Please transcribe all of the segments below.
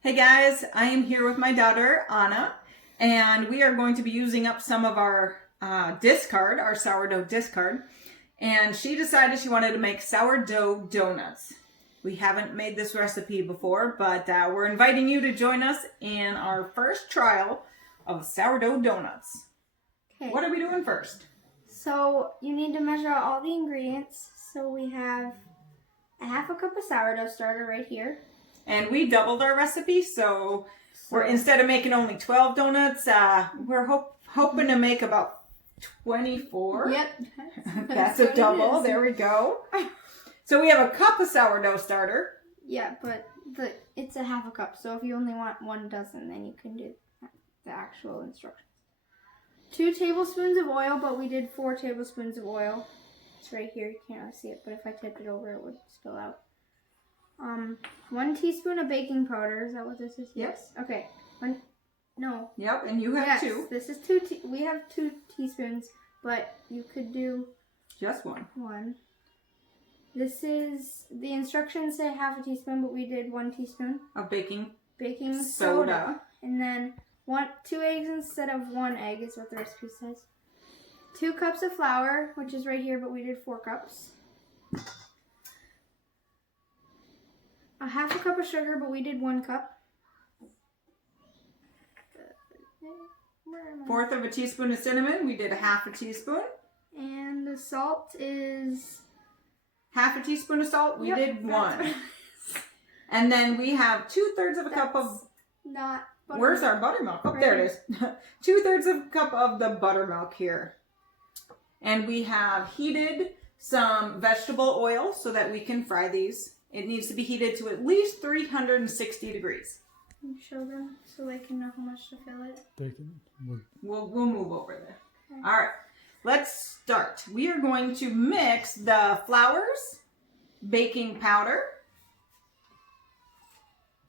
Hey guys, I am here with my daughter, Anna, and we are going to be using up some of our discard, our sourdough discard, and she decided she wanted to make sourdough donuts. We haven't made this recipe before, but we're inviting you to join us in our first trial of sourdough donuts. Okay. What are we doing first? So you need to measure out all the ingredients. So we have a half a cup of sourdough starter right here. And we doubled our recipe, so we're instead of making only 12 donuts, we're hoping to make about 24. Yep. That's a double. There we go. So we have a cup of sourdough starter. Yeah, but it's a half a cup. So if you only want 1 dozen, then you can do the actual instructions. 2 tablespoons of oil, but we did 4 tablespoons of oil. It's right here. You can't really see it, but if I tipped it over, it would spill out. 1 teaspoon of baking powder. Is that what this is? Yes. Okay. No. Yep, and you have 2. This is 2. We have 2 teaspoons, but you could do just 1. 1. This is the instructions say half a teaspoon, but we did 1 teaspoon of baking soda, and then 2 eggs instead of 1 egg is what the recipe says. 2 cups of flour, which is right here, but we did 4 cups. A half a cup of sugar, but we did 1 cup. 1/4 of a teaspoon of cinnamon. We did a half a teaspoon. And the salt is half a teaspoon of salt. We did 1. And then we have 2/3 of a cup of not buttermilk. Where's our buttermilk? Oh, there it is. 2/3 of a cup of the buttermilk here. And we have heated some vegetable oil so that we can fry these. It needs to be heated to at least 360 degrees. Can you show them so they can know how much to fill it? We'll move over there. Okay. All right, let's start. We are going to mix the flours, baking powder.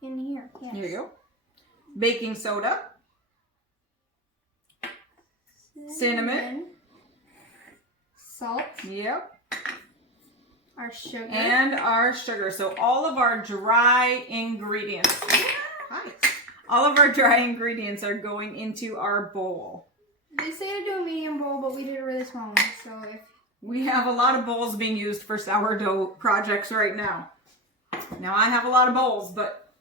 In here, yes. Here you go. Baking soda. Cinnamon. Salt. Yep. Our sugar. And our sugar. So all of our dry ingredients. Hi. All of our dry ingredients are going into our bowl. They say to do a medium bowl, but we did a really small one. So if we have a lot of bowls being used for sourdough projects right now. Now I have a lot of bowls, but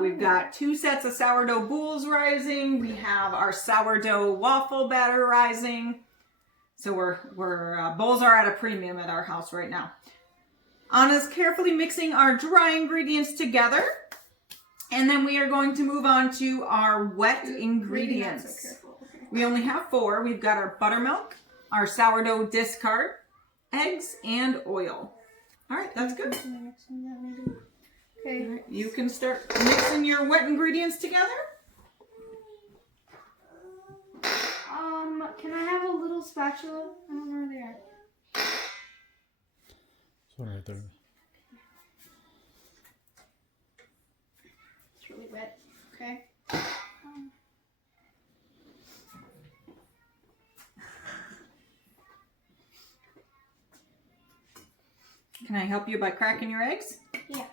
we've got 2 sets of sourdough bowls rising. We have our sourdough waffle batter rising. So we're bowls are at a premium at our house right now. Anna's carefully mixing our dry ingredients together. And then we are going to move on to our wet ingredients. We only have 4. We've got our buttermilk, our sourdough discard, eggs, and oil. All right, that's good. Okay. Right, you can start mixing your wet ingredients together. Can I have a little spatula? I don't know where they are. This one right there. It's really wet. Okay. Can I help you by cracking your eggs? Yeah.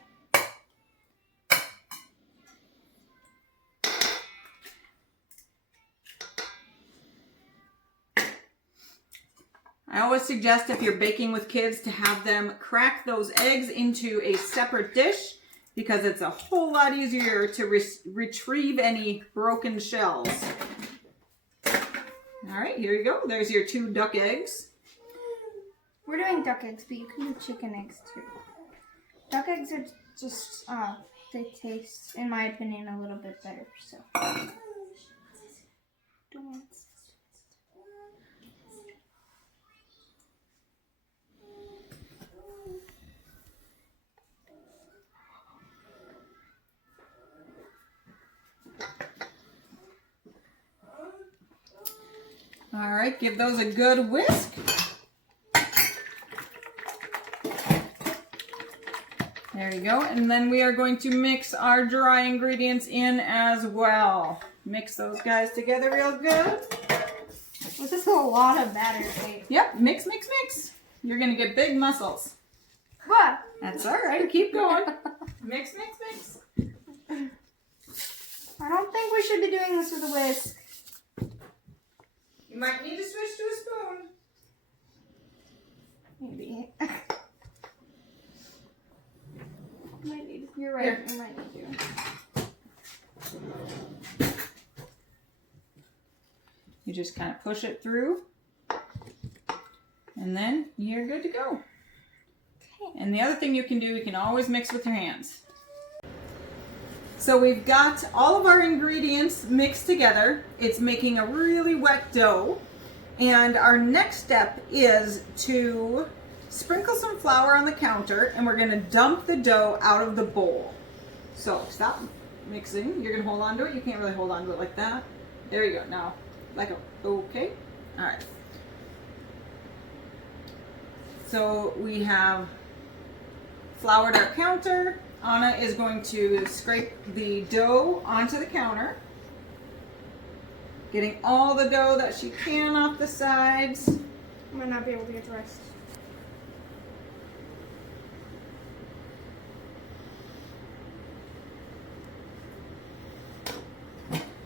I always suggest if you're baking with kids to have them crack those eggs into a separate dish because it's a whole lot easier to retrieve any broken shells. All right, here you go. There's your 2 duck eggs. We're doing duck eggs, but you can do chicken eggs too. Duck eggs are just, they taste, in my opinion, a little bit better, so. Donuts. All right, give those a good whisk. There you go. And then we are going to mix our dry ingredients in as well. Mix those guys together real good. This is a lot of batter, Kate. Yep, mix, mix, mix. You're going to get big muscles. What? That's all right. Keep going. Mix, mix, mix. should be doing this with a whisk. You might need to switch to a spoon. Maybe. You're right. You might need to. You just kind of push it through, and then you're good to go. Okay. And the other thing you can do, you can always mix with your hands. So we've got all of our ingredients mixed together. It's making a really wet dough. And our next step is to sprinkle some flour on the counter, and we're going to dump the dough out of the bowl. So stop mixing. You're going to hold on to it. You can't really hold on to it like that. There you go. Now, like a, okay. All right. So we have floured our counter. Anna is going to scrape the dough onto the counter, getting all the dough that she can off the sides. I might not be able to get the rest.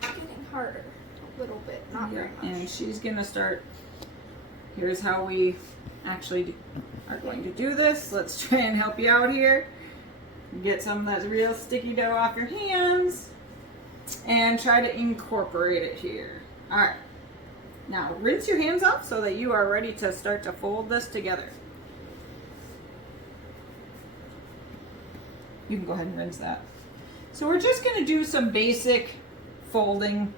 Getting harder a little bit, not very much. And she's gonna start. Here's how we actually are going to do this. Let's try and help you out here. Get some of that real sticky dough off your hands and try to incorporate it here. All right. Now rinse your hands off so that you are ready to start to fold this together. You can go ahead and rinse that. So we're just going to do some basic folding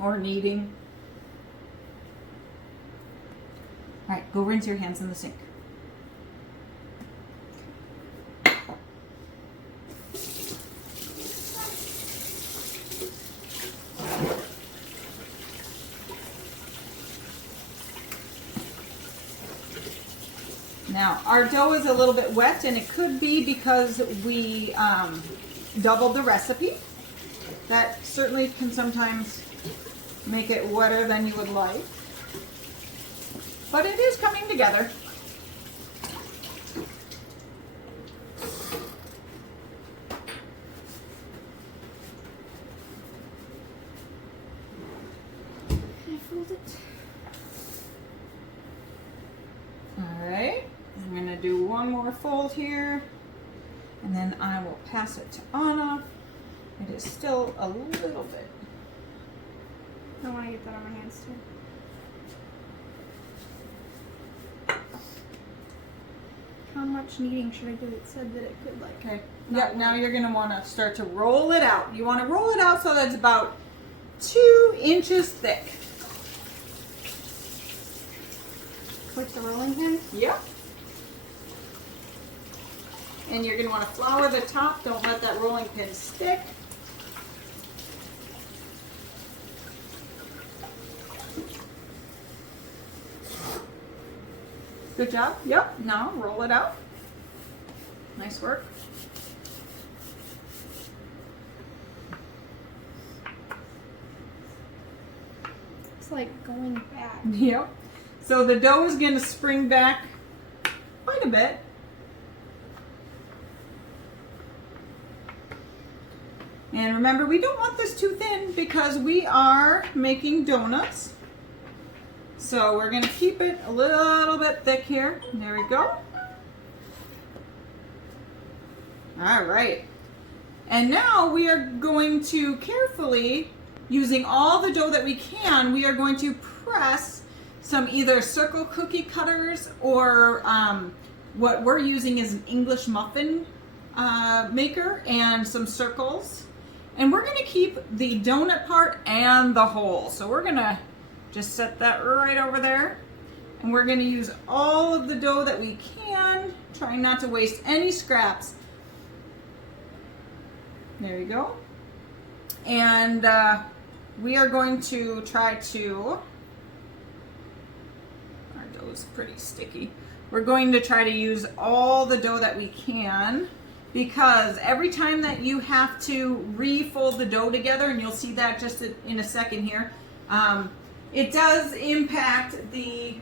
or kneading. All right, go rinse your hands in the sink. Now, our dough is a little bit wet, and it could be because we doubled the recipe. That certainly can sometimes make it wetter than you would like. But it is coming together. Can I fold it? All right. I'm going to do one more fold here, and then I will pass it to Anna. It is still a little bit. I want to get that on my hands too. How much kneading should I do? It said that it could like. Okay. Yeah, now you're going to want to start to roll it out. You want to roll it out so that it's about 2 inches thick. With the rolling pin? Yep. And you're going to want to flour the top. Don't let that rolling pin stick. Good job. Yep. Now roll it out. Nice work. It's like going back. Yep. So the dough is going to spring back quite a bit. And remember, we don't want this too thin because we are making donuts. So we're going to keep it a little bit thick here. There we go. All right. And now we are going to carefully, using all the dough that we can, we are going to press some either circle cookie cutters or what we're using is an English muffin maker and some circles. And we're going to keep the donut part and the hole. So we're going to just set that right over there. And we're going to use all of the dough that we can, trying not to waste any scraps. There we go. And we are going to try to, our dough is pretty sticky. We're going to try to use all the dough that we can, because every time that you have to refold the dough together, and you'll see that just in a second here, it does impact the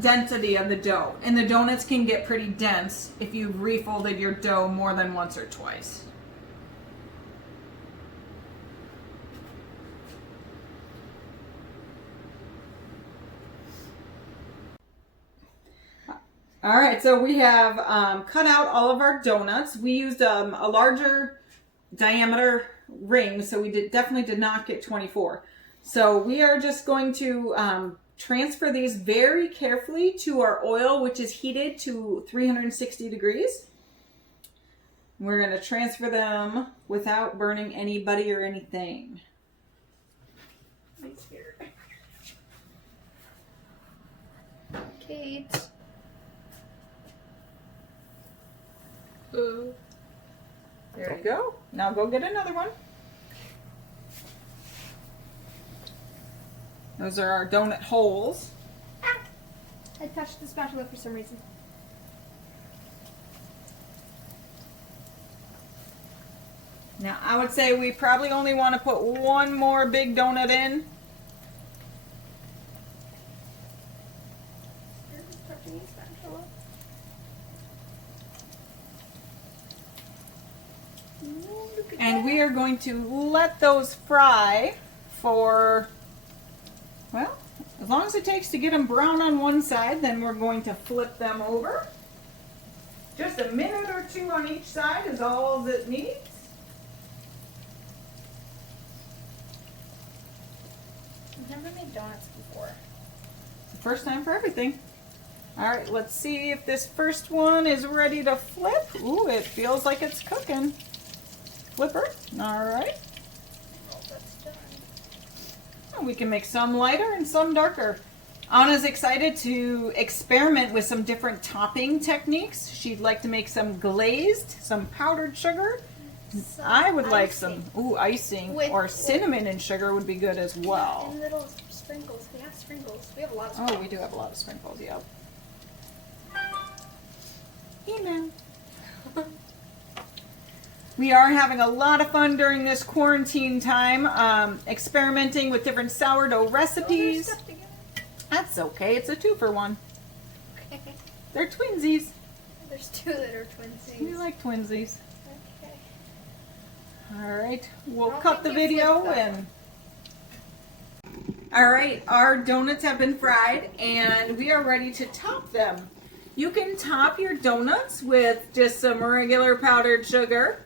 density of the dough. And the donuts can get pretty dense if you've refolded your dough more than once or twice. All right, so we have cut out all of our donuts. We used a larger diameter ring, so we definitely did not get 24. So we are just going to transfer these very carefully to our oil, which is heated to 360 degrees. We're going to transfer them without burning anybody or anything. Kate. There you go. Now go get another one. Those are our donut holes. I touched the spatula for some reason. Now I would say we probably only want to put one more big donut in. And we are going to let those fry for, well, as long as it takes to get them brown on one side, then we're going to flip them over. Just a minute or two on each side is all that needs. I've never made donuts before. It's the first time for everything. All right, let's see if this first one is ready to flip. Ooh, it feels like it's cooking. Flipper. All right. Oh, that's done. And we can make some lighter and some darker. Anna's excited to experiment with some different topping techniques. She'd like to make some glazed, some powdered sugar. I would like some icing or cinnamon and sugar would be good as well. And little sprinkles. We have sprinkles. We have a lot of sprinkles. Oh, we do have a lot of sprinkles, yep. Email. We are having a lot of fun during this quarantine time, experimenting with different sourdough recipes. That's okay. It's a 2-for-1. Okay. They're twinsies. There's 2 that are twinsies. We like twinsies. Okay. All right. We'll I don't cut the think you video flipped that and... All right. Our donuts have been fried and we are ready to top them. You can top your donuts with just some regular powdered sugar.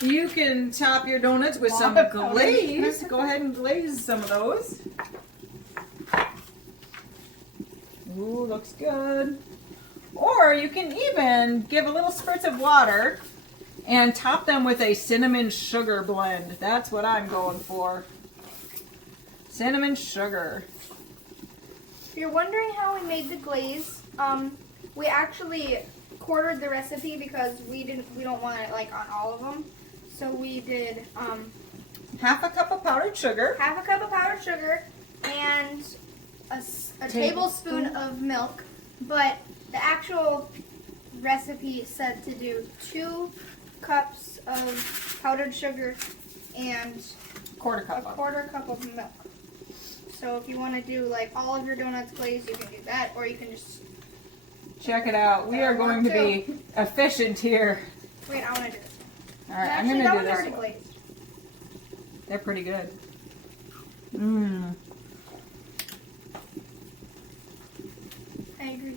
You can top your donuts with some glaze. Go ahead and glaze some of those. Ooh, looks good. Or you can even give a little spritz of water and top them with a cinnamon sugar blend. That's what I'm going for. Cinnamon sugar. If you're wondering how we made the glaze, we actually quartered the recipe because we don't want it like on all of them. So we did Half a cup of powdered sugar. half a cup of powdered sugar and a tablespoon of milk. But the actual recipe said to do 2 cups of powdered sugar and Quarter a cup. quarter cup of milk. So if you want to do like all of your donuts glazed, you can do that, or you can just Check it out. We are going to be efficient here. wait. I want to do this. All right, Actually, I'm going that to do one's this already one. glazed. They're pretty good. Mmm. I agree.